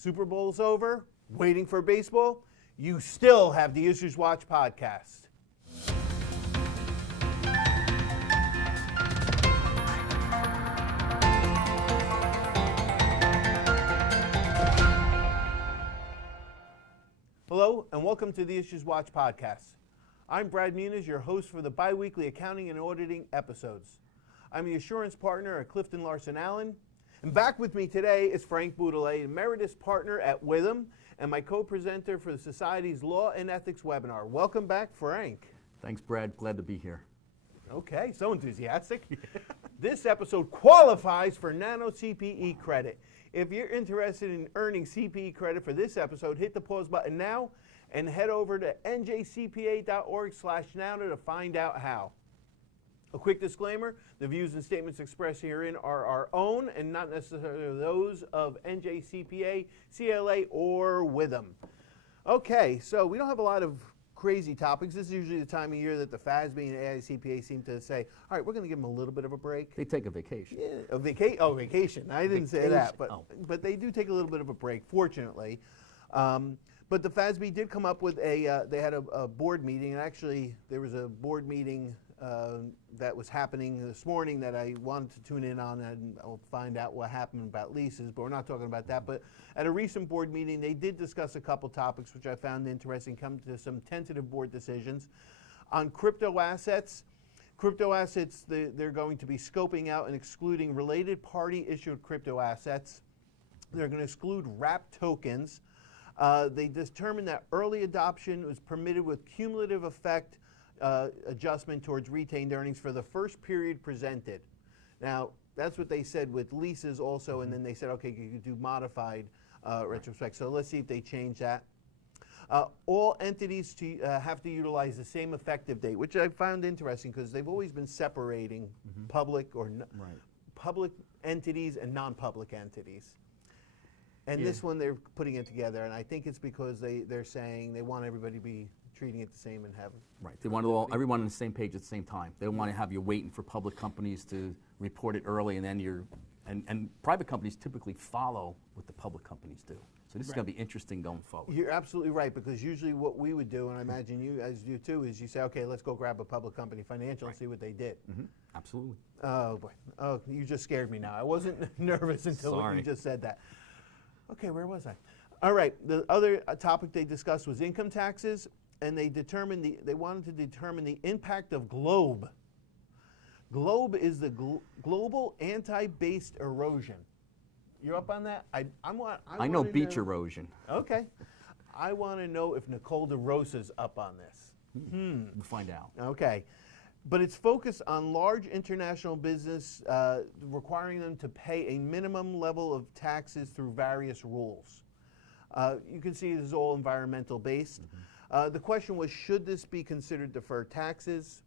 Super Bowl's over, waiting for baseball, you still have the Issues Watch podcast. Hello, and welcome to the Issues Watch podcast. I'm Brad Muniz, your host for the bi-weekly accounting and auditing episodes. I'm the assurance partner at Clifton Larson Allen, and back with me today is Frank Boudelet, emeritus partner at Witham, and my co-presenter for the Society's Law and Ethics webinar. Welcome back, Frank. Thanks, Brad. Glad to be here. Okay, so enthusiastic. This episode qualifies for Nano CPE credit. If you're interested in earning CPE credit for this episode, hit the pause button now and head over to njcpa.org/nano to find out how. A quick disclaimer, the views and statements expressed herein are our own and not necessarily those of NJCPA, CLA, or Witham. Okay, so we don't have a lot of crazy topics. This is usually the time of year that the FASB and AICPA seem to say, all right, we're going to give them a little bit of a break. They take a vacation. Yeah, vacation. I didn't say that, but they do take a little bit of a break, fortunately. But the FASB did come up with they had a board meeting, and actually there was a board meeting that was happening this morning that I wanted to tune in on, and I'll find out what happened about leases, but we're not talking about that. But at a recent board meeting, they did discuss a couple topics which I found interesting, come to some tentative board decisions. On crypto assets, they're going to be scoping out and excluding related party issued crypto assets. They're going to exclude wrapped tokens. They determined that early adoption was permitted with cumulative effect adjustment towards retained earnings for the first period presented. Now, that's what they said with leases also, and then they said, okay, you could do modified retrospect. So let's see if they change that. All entities have to utilize the same effective date, which I found interesting because they've always been separating public or public entities and non-public entities. And this one, they're putting it together, and I think it's because they're saying they want everybody to be treating it the same and have They want everyone on the same page at the same time. They don't want to have you waiting for public companies to report it early, and then and private companies typically follow what the public companies do. So this is going to be interesting going forward. You're absolutely right, because usually what we would do, and I imagine you as you too, is you say, okay, let's go grab a public company financial and see what they did. Absolutely. Oh boy, oh, you just scared me now. I wasn't nervous until you just said that. Okay, where was I? All right, the other topic they discussed was income taxes, and they wanted to determine the impact of GLOBE. GLOBE is the global anti-based erosion. You're up on that? I know beach erosion. Okay. I want to know if Nicole DeRosa's up on this. We'll find out. Okay. But it's focused on large international business, requiring them to pay a minimum level of taxes through various rules. You can see this is all environmental based. The question was, should this be considered deferred taxes?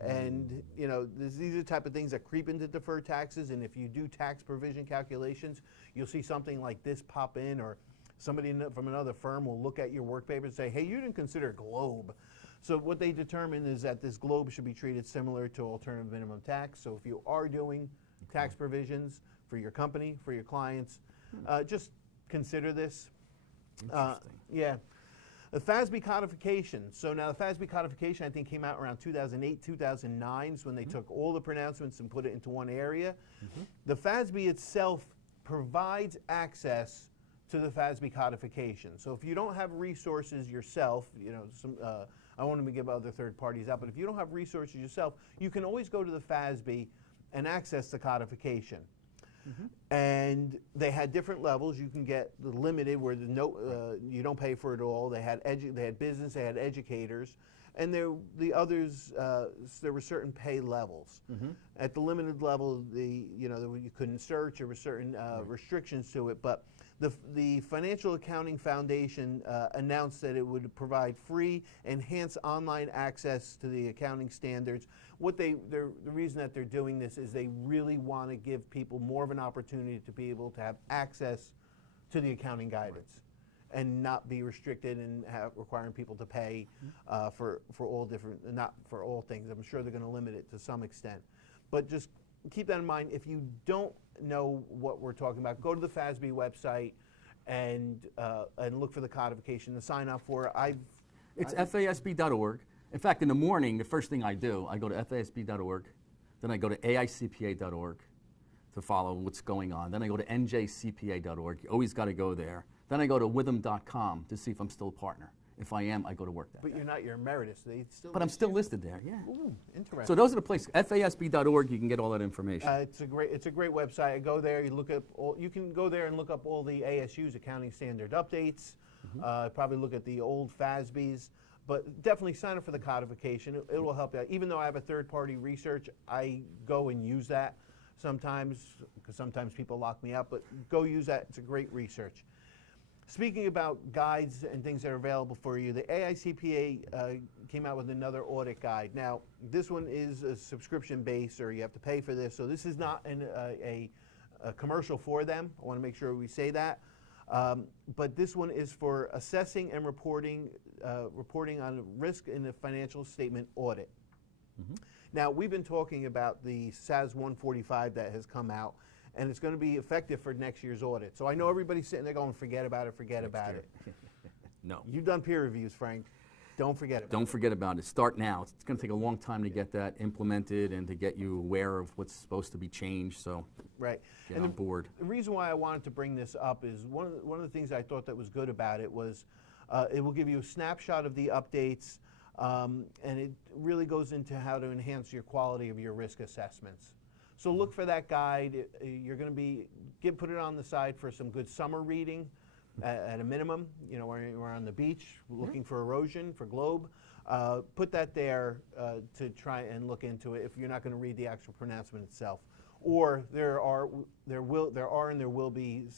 And you know, these are the type of things that creep into deferred taxes, and if you do tax provision calculations, you'll see something like this pop in, or somebody from another firm will look at your work paper and say, hey, you didn't consider GLOBE. So what they determined is that this GLOBE should be treated similar to alternative minimum tax. So if you are doing tax provisions for your company, for your clients, just consider this. Interesting. Yeah. The FASB codification. So now the FASB codification, I think, came out around 2008, 2009, is when they took all the pronouncements and put it into one area. The FASB itself provides access to the FASB codification. So if you don't have resources yourself, you know, I won't even give other third parties out, but if you don't have resources yourself, you can always go to the FASB and access the codification. And they had different levels. You can get the limited, where you don't pay for it all. They had business, they had educators, and the others. There were certain pay levels. At the limited level, you couldn't search. There were certain restrictions to it, but the Financial Accounting Foundation announced that it would provide free, enhanced online access to the accounting standards. The reason that they're doing this is they really want to give people more of an opportunity to be able to have access to the accounting guidance, and not be restricted and requiring people to pay for all different, not for all things. I'm sure they're going to limit it to some extent, but just keep that in mind. If you don't know what we're talking about, go to the FASB website and look for the codification to sign up for. It's FASB.org. In fact, in the morning, the first thing I do, I go to FASB.org, then I go to AICPA.org to follow what's going on. Then I go to NJCPA.org. You always got to go there. Then I go to with'em.com to see if I'm still a partner. If I am, I go to work that But day. you're not, you're emeritus. They still But I'm still listed there, yeah. Ooh, interesting. So those are the places. FASB.org, you can get all that information. It's a great website. Go there. You can go there and look up all the ASU's accounting standard updates. Probably look at the old FASBs, but definitely sign up for the codification. It will help you out. Even though I have a third-party research, I go and use that sometimes because sometimes people lock me up. But go use that. It's a great research. Speaking about guides and things that are available for you, the AICPA came out with another audit guide. Now, this one is a subscription-based, or you have to pay for this, so this is not a commercial for them. I want to make sure we say that. But this one is for assessing and reporting on risk in the financial statement audit. Now, we've been talking about the SAS 145 that has come out, and it's going to be effective for next year's audit. So I know everybody's sitting there going, forget about it, forget about it. No. You've done peer reviews, Frank. Don't forget about it. Don't forget about it. Start now. It's going to take a long time to get that implemented and to get you aware of what's supposed to be changed, so Right. get on board. The reason why I wanted to bring this up is one of the things I thought that was good about it was it will give you a snapshot of the updates, and it really goes into how to enhance your quality of your risk assessments. So look for that guide. You're going to put it on the side for some good summer reading at a minimum. You know, when we're on the beach looking for erosion, for globe. Put that there to try and look into it if you're not going to read the actual pronouncement itself. Or there will be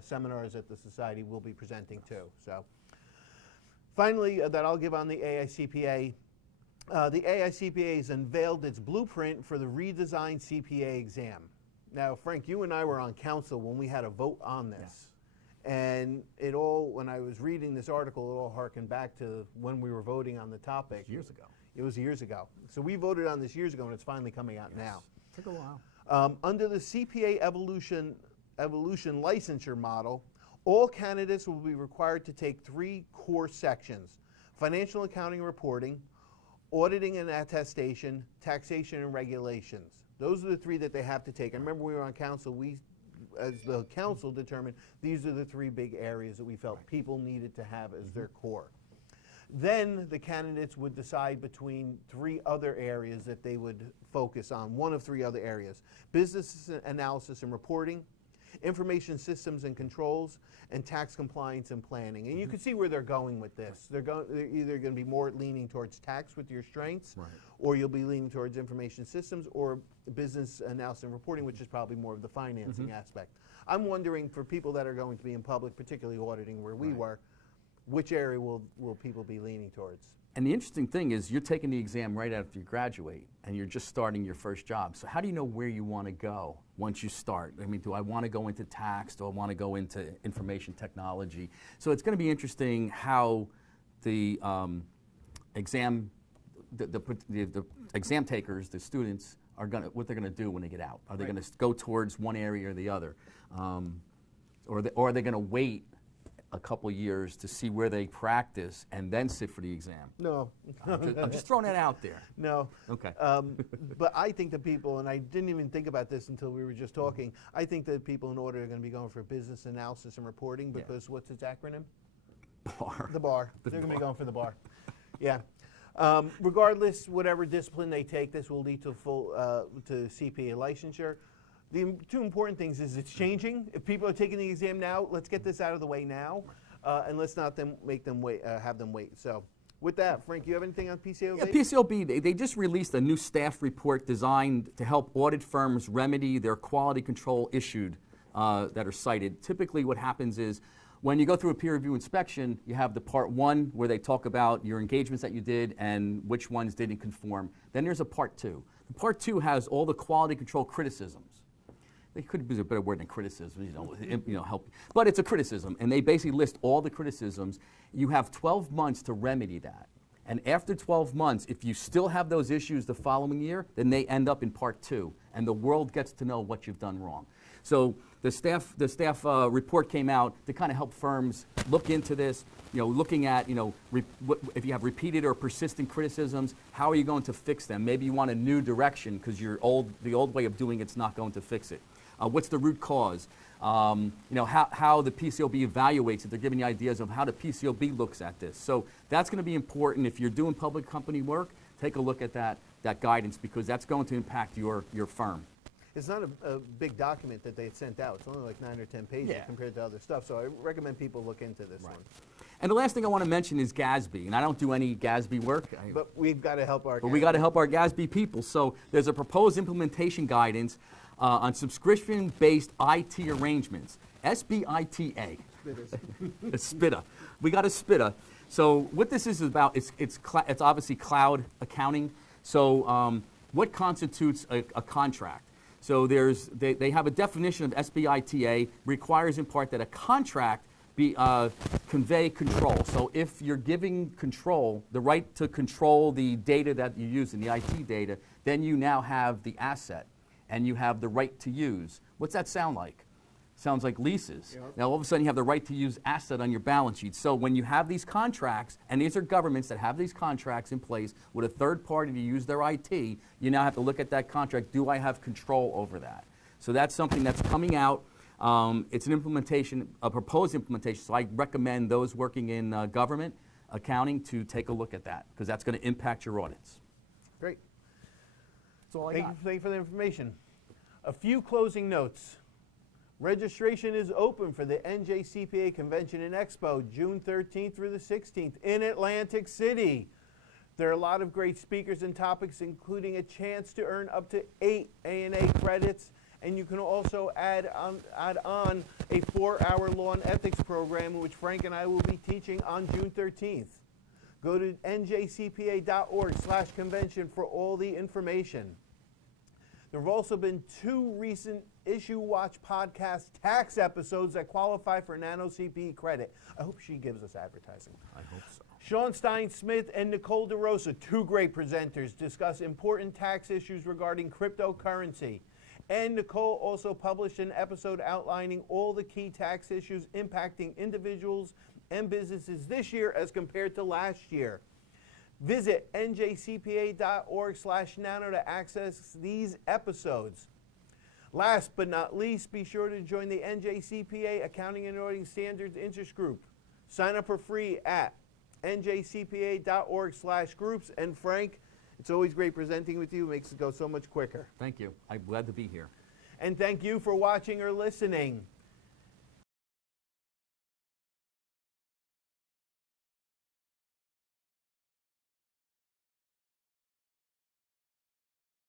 seminars that the Society will be presenting too. So finally, that I'll give on the AICPA. The AICPA has unveiled its blueprint for the redesigned CPA exam. Now, Frank, you and I were on council when we had a vote on this. Yeah. And when I was reading this article, it all harkened back to when we were voting on the topic. Years ago. It was years ago. So we voted on this years ago, and it's finally coming out now. Took a while. Under the CPA evolution licensure model, all candidates will be required to take 3 core sections: financial accounting and reporting, auditing and attestation, taxation and regulations. Those are the 3 that they have to take. I remember we were on council, as the council determined, these are the 3 big areas that we felt people needed to have as their core. Then the candidates would decide between 3 other areas that they would focus on, one of 3 other areas: business analysis and reporting, information systems and controls, and tax compliance and planning. And you can see where they're going with this. They're either going to be more leaning towards tax with your strengths, or you'll be leaning towards information systems or business analysis and reporting, which is probably more of the financing aspect. I'm wondering, for people that are going to be in public, particularly auditing where we were, which area will people be leaning towards? And the interesting thing is you're taking the exam right after you graduate, and you're just starting your first job. So how do you know where you want to go once you start? I mean, do I want to go into tax? Do I want to go into information technology? So it's going to be interesting how the exam takers, the students, what they're going to do when they get out. Are they going to go towards one area or the other? Or are they going to wait a couple years to see where they practice and then sit for the exam? No. I'm just throwing that out there. No. Okay. But I think the people, and I didn't even think about this until we were just talking, I think that people in order are going to be going for business analysis and reporting because what's its acronym? BAR. The BAR. They're going to be going for the BAR. Yeah. Regardless, whatever discipline they take, this will lead to to CPA licensure. The 2 important things is it's changing. If people are taking the exam now, let's get this out of the way now, and let's not make them wait, have them wait. So with that, Frank, you have anything on PCAOB? Yeah, PCAOB, they just released a new staff report designed to help audit firms remedy their quality control issues that are cited. Typically what happens is when you go through a peer review inspection, you have the part 1 where they talk about your engagements that you did and which ones didn't conform. Then there's a part 2. The part 2 has all the quality control criticisms. They could use a better word than criticism, help. But it's a criticism, and they basically list all the criticisms. You have 12 months to remedy that. And after 12 months, if you still have those issues the following year, then they end up in part 2, and the world gets to know what you've done wrong. So the staff report came out to kind of help firms look into this, looking at, if you have repeated or persistent criticisms, how are you going to fix them? Maybe you want a new direction because the old way of doing it's not going to fix it. What's the root cause? How the PCAOB evaluates it. They're giving you ideas of how the PCAOB looks at this. So that's going to be important. If you're doing public company work, take a look at that guidance, because that's going to impact your firm. It's not a big document that they sent out. It's only like 9 or 10 pages compared to other stuff. So I recommend people look into this one. And the last thing I want to mention is GASB. And I don't do any GASB work. But we've got to help our we got to help our GASB people. So there's a proposed implementation guidance on subscription-based IT arrangements. SBITA. SPITA. We got a SPITA. So what this is about, it's obviously cloud accounting. So what constitutes a contract? So they have a definition of SBITA, requires in part that a contract be convey control. So if you're giving control, the right to control the data that you use in the IT data, then you now have the asset and you have the right to use. What's that sound like? Sounds like leases. Yep. Now all of a sudden you have the right to use asset on your balance sheet. So when you have these contracts, and these are governments that have these contracts in place with a third party to use their IT, you now have to look at that contract. Do I have control over that? So that's something that's coming out. It's an implementation, a proposed implementation. So I recommend those working in government accounting to take a look at that, because that's going to impact your audits. Great. That's all I got. Thank you for the information. A few closing notes. Registration is open for the NJCPA Convention and Expo, June 13th through the 16th in Atlantic City. There are a lot of great speakers and topics, including a chance to earn up to 8 ANA credits, and you can also add on a 4-hour law and ethics program, which Frank and I will be teaching on June 13th. Go to njcpa.org/convention for all the information. There have also been 2 recent IssueWatch podcast tax episodes that qualify for Nano CPE credit. I hope she gives us advertising. I hope so. Sean Stein-Smith and Nicole DeRosa, 2 great presenters, discuss important tax issues regarding cryptocurrency. And Nicole also published an episode outlining all the key tax issues impacting individuals and businesses this year as compared to last year. Visit njcpa.org/nano to access these episodes. Last but not least, be sure to join the NJCPA Accounting and Auditing Standards Interest Group. Sign up for free at njcpa.org/groups. And Frank, it's always great presenting with you. It makes it go so much quicker. Thank you. I'm glad to be here. And thank you for watching or listening.